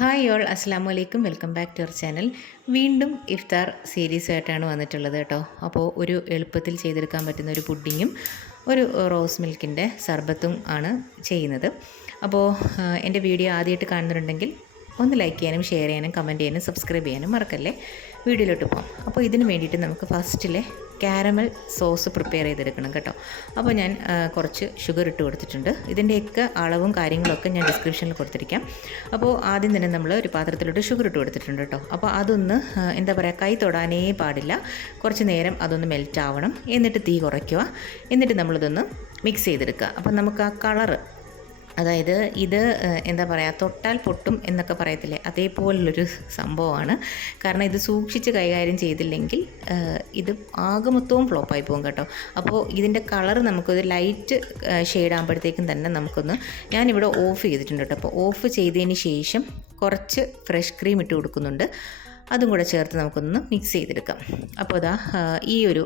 Hi all, അസ്സാമു അലൈക്കും. Welcome back to our channel. വീണ്ടും ഇഫ്താർ സീരീസുമായിട്ടാണ് വന്നിട്ടുള്ളത് കേട്ടോ. അപ്പോൾ ഒരു എളുപ്പത്തിൽ ചെയ്തെടുക്കാൻ പറ്റുന്ന ഒരു പുഡിങ്ങും ഒരു റോസ് മിൽക്കിൻ്റെ സർബത്തും ആണ് ചെയ്യുന്നത്. അപ്പോൾ എൻ്റെ വീഡിയോ ആദ്യമായിട്ട് കാണുന്നുണ്ടെങ്കിൽ ഒന്ന് ലൈക്ക് ചെയ്യാനും ഷെയർ ചെയ്യാനും കമൻറ്റ് ചെയ്യാനും സബ്സ്ക്രൈബ് ചെയ്യാനും മറക്കല്ലേ. വീഡിയോയിലോട്ട് പോകാം. അപ്പോൾ ഇതിന് വേണ്ടിയിട്ട് നമുക്ക് ഫസ്റ്റിലെ കാരമൽ സോസ് പ്രിപ്പയർ ചെയ്തെടുക്കണം കേട്ടോ. അപ്പോൾ ഞാൻ കുറച്ച് ഷുഗർ ഇട്ട് കൊടുത്തിട്ടുണ്ട്. ഇതിൻ്റെയൊക്കെ അളവും കാര്യങ്ങളൊക്കെ ഞാൻ ഡിസ്ക്രിപ്ഷനിൽ കൊടുത്തിരിക്കാം. അപ്പോൾ ആദ്യം തന്നെ നമ്മൾ ഒരു പാത്രത്തിലോട്ട് ഷുഗർ ഇട്ട് കൊടുത്തിട്ടുണ്ട് കേട്ടോ. അപ്പോൾ അതൊന്ന് എന്താ പറയുക, കൈ തൊടാനേ പാടില്ല. കുറച്ച് നേരം അതൊന്ന് മെൽറ്റ് ആവണം. എന്നിട്ട് തീ കുറയ്ക്കുക. എന്നിട്ട് നമ്മളിതൊന്ന് മിക്സ് ചെയ്തെടുക്കുക. അപ്പോൾ നമുക്ക് ആ കളറ്, അതായത് ഇത് എന്താ പറയുക, തൊട്ടാൽ പൊട്ടും എന്നൊക്കെ പറയത്തില്ലേ, അതേപോലുള്ളൊരു സംഭവമാണ്. കാരണം ഇത് സൂക്ഷിച്ച് കൈകാര്യം ചെയ്തില്ലെങ്കിൽ ഇത് ആകെ മൊത്തവും ഫ്ലോപ്പായി പോകും കേട്ടോ. അപ്പോൾ ഇതിൻ്റെ കളർ നമുക്കൊരു ലൈറ്റ് ഷെയ്ഡ് ആകുമ്പോഴത്തേക്കും തന്നെ ഞാനിവിടെ ഓഫ് ചെയ്തിട്ടുണ്ട് കേട്ടോ. അപ്പോൾ ഓഫ് ചെയ്തതിന് ശേഷം കുറച്ച് ഫ്രഷ് ക്രീം ഇട്ട് കൊടുക്കുന്നുണ്ട്. അതും കൂടെ ചേർത്ത് നമുക്കൊന്ന് മിക്സ് ചെയ്തെടുക്കാം. അപ്പോൾ അതാ ഈ ഒരു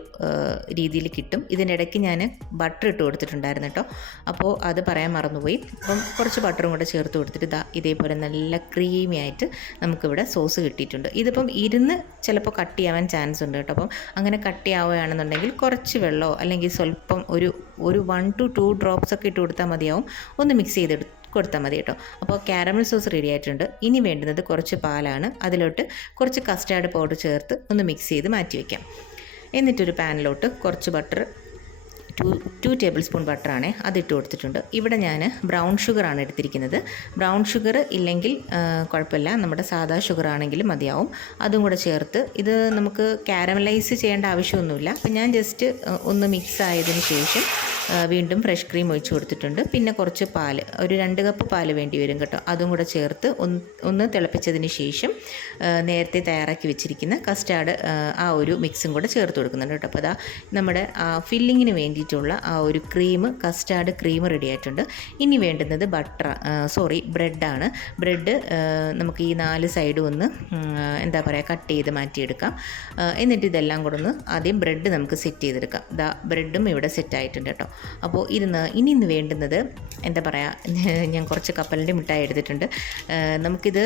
രീതിയിൽ കിട്ടും. ഇതിനിടയ്ക്ക് ഞാൻ ബട്ടർ ഇട്ട് കൊടുത്തിട്ടുണ്ടായിരുന്നു കേട്ടോ. അപ്പോൾ അത് പറയാൻ മറന്നുപോയി. അപ്പം കുറച്ച് ബട്ടറും കൂടെ ചേർത്ത് കൊടുത്തിട്ട് ഇതേപോലെ നല്ല ക്രീമി ആയിട്ട് നമുക്കിവിടെ സോസ് കിട്ടിയിട്ടുണ്ട്. ഇതിപ്പം ഇരുന്ന് ചിലപ്പോൾ കട്ടിയാവാൻ ചാൻസ് ഉണ്ട് കേട്ടോ. അപ്പം അങ്ങനെ കട്ടിയാവുകയാണെന്നുണ്ടെങ്കിൽ കുറച്ച് വെള്ളമോ അല്ലെങ്കിൽ സ്വല്പം ഒരു 1 to 2 ഡ്രോപ്സ് ഒക്കെ ഇട്ട് കൊടുത്താൽ മതിയാവും. ഒന്ന് മിക്സ് ചെയ്തെടുത്ത് കൊടുത്താൽ മതി കേട്ടോ. അപ്പോൾ കാരമൽ സോസ് റെഡി ആയിട്ടുണ്ട്. ഇനി വേണ്ടുന്നത് കുറച്ച് പാലാണ്. അതിലോട്ട് കുറച്ച് കസ്റ്റാർഡ് പൗഡർ ചേർത്ത് ഒന്ന് മിക്സ് ചെയ്ത് മാറ്റി വയ്ക്കാം. എന്നിട്ടൊരു പാനിലോട്ട് കുറച്ച് ബട്ടർ, 2 ടേബിൾ സ്പൂൺ ബട്ടറാണ് അതിട്ട് കൊടുത്തിട്ടുണ്ട്. ഇവിടെ ഞാൻ ബ്രൗൺ ഷുഗറാണ് എടുത്തിരിക്കുന്നത്. ബ്രൗൺ ഷുഗർ ഇല്ലെങ്കിൽ കുഴപ്പമില്ല, നമ്മുടെ സാധാ ഷുഗർ ആണെങ്കിലും മതിയാവും. അതും കൂടെ ചേർത്ത് ഇത് നമുക്ക് കാരമലൈസ് ചെയ്യേണ്ട ആവശ്യമൊന്നുമില്ല. അപ്പം ഞാൻ ജസ്റ്റ് ഒന്ന് മിക്സ് ആയതിന് ശേഷം വീണ്ടും ഫ്രഷ് ക്രീം ഒഴിച്ച് കൊടുത്തിട്ടുണ്ട്. പിന്നെ കുറച്ച് പാല്, ഒരു 2 കപ്പ് പാല് വേണ്ടി വരും കേട്ടോ. അതും കൂടെ ചേർത്ത് ഒന്ന് തിളപ്പിച്ചതിന് ശേഷം നേരത്തെ തയ്യാറാക്കി വെച്ചിരിക്കുന്ന കസ്റ്റാർഡ് ആ ഒരു മിക്സും കൂടെ ചേർത്ത് കൊടുക്കുന്നുണ്ട് കേട്ടോ. അപ്പോൾ അതാ നമ്മുടെ ഫില്ലിങ്ങിന് വേണ്ടിയിട്ടുള്ള ആ ഒരു കസ്റ്റാർഡ് ക്രീം റെഡി ആയിട്ടുണ്ട്. ഇനി വേണ്ടുന്നത് ബ്രെഡാണ്. ബ്രെഡ് നമുക്ക് ഈ 4 സൈഡും ഒന്ന് എന്താ പറയുക, കട്ട് ചെയ്ത് മാറ്റിയെടുക്കാം. എന്നിട്ട് ഇതെല്ലാം കൂടെ ആദ്യം ബ്രെഡ് നമുക്ക് സെറ്റ് ചെയ്തെടുക്കാം. ബ്രെഡും ഇവിടെ സെറ്റ് ആയിട്ടുണ്ട് കേട്ടോ. അപ്പോൾ ഇനി വേണ്ടുന്നത് എന്താ പറയുക, ഞാൻ കുറച്ച് കപ്പലിൻ്റെ മിഠായി എടുത്തിട്ടുണ്ട്. നമുക്കിത്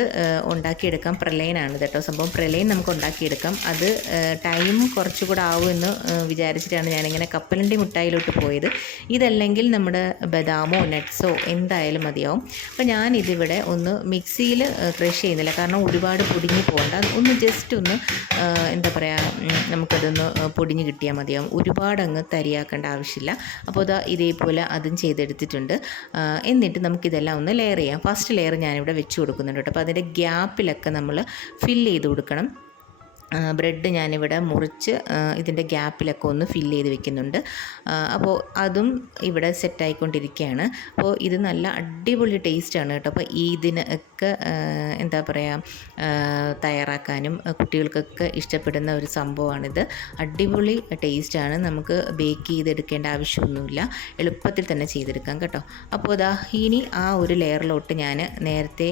ഉണ്ടാക്കിയെടുക്കാം. പ്രലയനാണ് കേട്ടോ സംഭവം. പ്രലയൻ നമുക്ക് ഉണ്ടാക്കിയെടുക്കാം. അത് ടൈം കുറച്ചുകൂടെ ആവുമെന്ന് വിചാരിച്ചിട്ടാണ് ഞാനിങ്ങനെ കപ്പലിൻ്റെ മിഠായിലോട്ട് പോയത്. ഇതല്ലെങ്കിൽ നമ്മുടെ ബദാമോ നട്ട്സോ എന്തായാലും മതിയാവും. അപ്പോൾ ഞാനിതിവിടെ ഒന്ന് മിക്സിയിൽ ക്രഷ് ചെയ്യുന്നില്ല, കാരണം ഒരുപാട് പൊടിഞ്ഞ് പോകണ്ട. ഒന്ന് ജസ്റ്റ് ഒന്ന് എന്താ പറയുക, നമുക്കതൊന്ന് പൊടിഞ്ഞ് കിട്ടിയാൽ മതിയാവും. ഒരുപാട് അങ്ങ് തരിയാക്കേണ്ട ആവശ്യമില്ല. അപ്പോൾ ഇതേപോലെ അതും ചെയ്തെടുത്തിട്ടുണ്ട്. എന്നിട്ട് നമുക്കിതെല്ലാം ഒന്ന് ലെയർ ചെയ്യാം. ഫസ്റ്റ് ലെയർ ഞാനിവിടെ വെച്ച് കൊടുക്കുന്നുണ്ട് കേട്ടോ. അപ്പോൾ അതിൻ്റെ ഗ്യാപ്പിലൊക്കെ നമ്മൾ ഫില്ല് ചെയ്ത് കൊടുക്കണം. ബ്രെഡ് ഞാനിവിടെ മുറിച്ച് ഇതിൻ്റെ ഗ്യാപ്പിലൊക്കെ ഒന്ന് ഫില്ല് ചെയ്ത് വെക്കുന്നുണ്ട്. അപ്പോൾ അതും ഇവിടെ സെറ്റായിക്കൊണ്ടിരിക്കുകയാണ്. അപ്പോൾ ഇത് നല്ല അടിപൊളി ടേസ്റ്റാണ് കേട്ടോ. അപ്പോൾ ഇതിനൊക്കെ എന്താ പറയുക, തയ്യാറാക്കാനും കുട്ടികൾക്കൊക്കെ ഇഷ്ടപ്പെടുന്ന ഒരു സംഭവമാണിത്. അടിപൊളി ടേസ്റ്റാണ്. നമുക്ക് ബേക്ക് ചെയ്തെടുക്കേണ്ട ആവശ്യമൊന്നുമില്ല, എളുപ്പത്തിൽ തന്നെ ചെയ്തെടുക്കാം കേട്ടോ. അപ്പോൾ ഇനി ആ ഒരു ലെയറിലോട്ട് ഞാൻ നേരത്തെ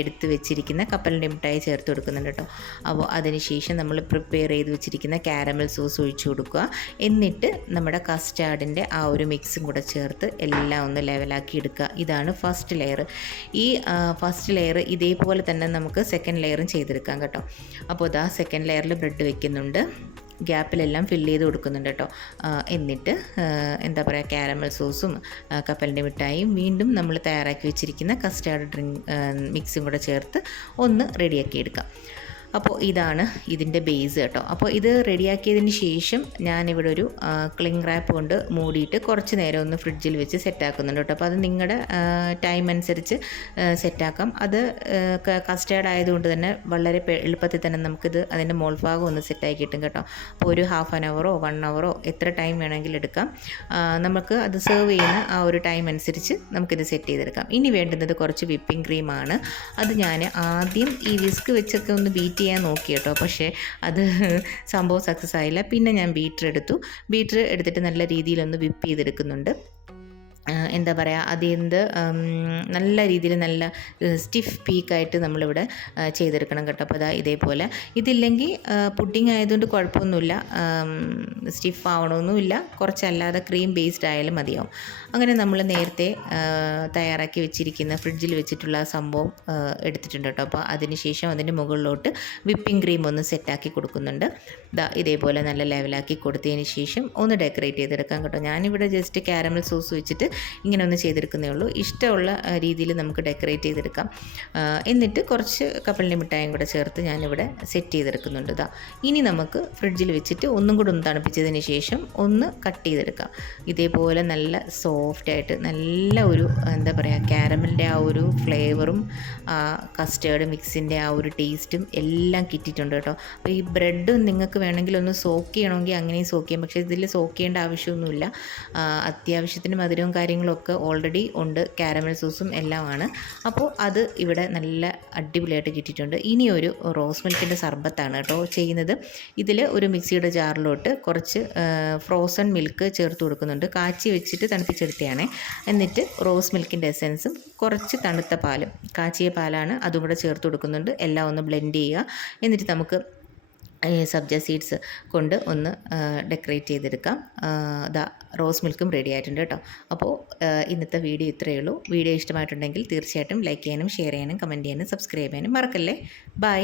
എടുത്ത് വെച്ചിരിക്കുന്ന കപ്പലിൻ്റെ മിഠായി ചേർത്ത് കൊടുക്കുന്നുണ്ട് കേട്ടോ. അപ്പോൾ അതിന് ശേഷം നമ്മൾ പ്രിപ്പയർ ചെയ്ത് വെച്ചിരിക്കുന്ന കാരമൽ സോസ് ഒഴിച്ചു കൊടുക്കുക. എന്നിട്ട് നമ്മുടെ കസ്റ്റാർഡിൻ്റെ ആ ഒരു മിക്സും കൂടെ ചേർത്ത് എല്ലാം ഒന്ന് ലെവലാക്കി എടുക്കുക. ഇതാണ് ഫസ്റ്റ് ലെയർ. ഈ ഫസ്റ്റ് ലെയർ ഇതേപോലെ തന്നെ നമുക്ക് സെക്കൻഡ് ലെയറും ചെയ്തെടുക്കാം കേട്ടോ. അപ്പോൾ സെക്കൻഡ് ലെയറിൽ ബ്രെഡ് വെക്കുന്നുണ്ട്, ഗ്യാപ്പിലെല്ലാം ഫില്ല് ചെയ്ത് കൊടുക്കുന്നുണ്ട് കേട്ടോ. എന്നിട്ട് എന്താ പറയുക, കാരമൽ സോസും കപ്പലിൻ്റെ മിഠായിയും വീണ്ടും നമ്മൾ തയ്യാറാക്കി വെച്ചിരിക്കുന്ന കസ്റ്റാർഡ് മിക്സും കൂടെ ചേർത്ത് ഒന്ന് റെഡിയാക്കി എടുക്കാം. അപ്പോൾ ഇതാണ് ഇതിൻ്റെ ബേസ് കേട്ടോ. അപ്പോൾ ഇത് റെഡിയാക്കിയതിന് ശേഷം ഞാനിവിടെ ഒരു ക്ലിംഗ് റാപ്പ് കൊണ്ട് മൂടിയിട്ട് കുറച്ച് നേരം ഒന്ന് ഫ്രിഡ്ജിൽ വെച്ച് സെറ്റാക്കുന്നുണ്ട് കേട്ടോ. അപ്പോൾ അത് നിങ്ങളുടെ ടൈം അനുസരിച്ച് സെറ്റാക്കാം. അത് കസ്റ്റാർഡ് ആയതുകൊണ്ട് തന്നെ വളരെ എളുപ്പത്തിൽ തന്നെ നമുക്കിത് അതിൻ്റെ മോൾഭാഗം ഒന്ന് സെറ്റാക്കി കിട്ടും കേട്ടോ. അപ്പോൾ ഒരു ഹാഫ് ആൻ അവറോ 1 അവറോ എത്ര ടൈം വേണമെങ്കിലും എടുക്കാം. നമുക്ക് അത് സെർവ് ചെയ്യുന്ന ആ ഒരു ടൈം അനുസരിച്ച് നമുക്കിത് സെറ്റ് ചെയ്തെടുക്കാം. ഇനി വേണ്ടുന്നത് കുറച്ച് വിപ്പിംഗ് ക്രീമാണ്. അത് ഞാൻ ആദ്യം ഈ വിസ്ക് വെച്ചൊക്കെ ഒന്ന് ബീറ്റ് ചെയ്യാൻ നോക്കി കേട്ടോ. പക്ഷേ അത് സംഭവം സക്സസ് ആയില്ല. പിന്നെ ഞാൻ ബീറ്റർ എടുത്തിട്ട് നല്ല രീതിയിലൊന്ന് വിപ്പ് ചെയ്തെടുക്കുന്നുണ്ട്. എന്താ പറയുക അതിന്ത് നല്ല രീതിയിൽ നല്ല സ്റ്റിഫ് പീക്കായിട്ട് നമ്മളിവിടെ ചെയ്തെടുക്കണം കേട്ടോ. അപ്പോൾ അതാ ഇതേപോലെ ഇതില്ലെങ്കിൽ പുഡിംഗ് ആയതുകൊണ്ട് കുഴപ്പമൊന്നുമില്ല, സ്റ്റിഫ് ആവണമൊന്നുമില്ല, കുറച്ചല്ലാതെ ക്രീം ബേസ്ഡ് ആയാലും മതിയാവും. അങ്ങനെ നമ്മൾ നേരത്തെ തയ്യാറാക്കി വെച്ചിരിക്കുന്ന ഫ്രിഡ്ജിൽ വെച്ചിട്ടുള്ള ആ സംഭവം എടുത്തിട്ടുണ്ട് കേട്ടോ. അപ്പോൾ അതിന് ശേഷം അതിൻ്റെ മുകളിലോട്ട് വിപ്പിംഗ് ക്രീം ഒന്ന് സെറ്റാക്കി കൊടുക്കുന്നുണ്ട്. ഇതേപോലെ നല്ല ലെവലാക്കി കൊടുത്തതിന് ശേഷം ഒന്ന് ഡെക്കറേറ്റ് ചെയ്തെടുക്കാം കേട്ടോ. ഞാനിവിടെ ജസ്റ്റ് കാരമൽ സോസ് വെച്ചിട്ട് ഇങ്ങനെ ഒന്ന് ചെയ്തെടുക്കുന്നേ ഉള്ളൂ. ഇഷ്ടമുള്ള രീതിയിൽ നമുക്ക് ഡെക്കറേറ്റ് ചെയ്തെടുക്കാം. എന്നിട്ട് കുറച്ച് കപ്പലണ്ടി മിഠായും കൂടെ ചേർത്ത് ഞാനിവിടെ സെറ്റ് ചെയ്തെടുക്കുന്നുണ്ട്. ഇനി നമുക്ക് ഫ്രിഡ്ജിൽ വെച്ചിട്ട് ഒന്നും കൂടെ ഒന്ന് തണുപ്പിച്ചതിന് ശേഷം ഒന്ന് കട്ട് ചെയ്തെടുക്കാം. ഇതേപോലെ നല്ല സോഫ്റ്റായിട്ട് നല്ല ഒരു എന്താ പറയുക കാരമലിൻ്റെ ആ ഒരു ഫ്ലേവറും കസ്റ്റേർഡ് മിക്സിൻ്റെ ആ ഒരു ടേസ്റ്റും എല്ലാം കിട്ടിയിട്ടുണ്ട് കേട്ടോ. അപ്പോൾ ഈ ബ്രെഡ് നിങ്ങൾക്ക് വേണമെങ്കിൽ ഒന്ന് സോക്ക് ചെയ്യണമെങ്കിൽ അങ്ങനെയും സോക്ക് ചെയ്യാം, പക്ഷേ ഇതിൽ സോക്ക് ചെയ്യേണ്ട ആവശ്യമൊന്നുമില്ല. അത്യാവശ്യത്തിന് മധുരവും കാര്യങ്ങളൊക്കെ ഓൾറെഡി ഉണ്ട്, കാരമൽ സോസും എല്ലാമാണ്. അപ്പോൾ അത് ഇവിടെ നല്ല അടിപൊളിയായിട്ട് കിട്ടിയിട്ടുണ്ട്. ഇനി ഒരു റോസ് മിൽക്കിൻ്റെ സർബത്താണ് കേട്ടോ ചെയ്യുന്നത്. ഇതിൽ ഒരു മിക്സിയുടെ ജാറിലോട്ട് കുറച്ച് ഫ്രോസൺ മിൽക്ക് ചേർത്ത് കൊടുക്കുന്നുണ്ട്. കാച്ചി വെച്ചിട്ട് തണുപ്പിച്ചെടുത്തതാണ്. എന്നിട്ട് റോസ് മിൽക്കിൻ്റെ എസെൻസും കുറച്ച് തണുത്ത പാലും, കാച്ചിയ പാലാണ്, അതും കൂടെ ചേർത്ത് കൊടുക്കുന്നുണ്ട്. എല്ലാം ഒന്ന് ബ്ലെൻഡ് ചെയ്യുക. എന്നിട്ട് നമുക്ക് സബ്ജ സീഡ്സ് കൊണ്ട് ഒന്ന് ഡെക്കറേറ്റ് ചെയ്തെടുക്കാം. റോസ് മിൽക്കും റെഡി ആയിട്ടുണ്ട് കേട്ടോ. അപ്പോൾ ഇന്നത്തെ വീഡിയോ ഇത്രയേ ഉള്ളൂ. വീഡിയോ ഇഷ്ടമായിട്ടുണ്ടെങ്കിൽ തീർച്ചയായിട്ടും ലൈക്ക് ചെയ്യാനും ഷെയർ ചെയ്യാനും കമൻറ്റ് ചെയ്യാനും സബ്സ്ക്രൈബ് ചെയ്യാനും മറക്കല്ലേ. ബൈ.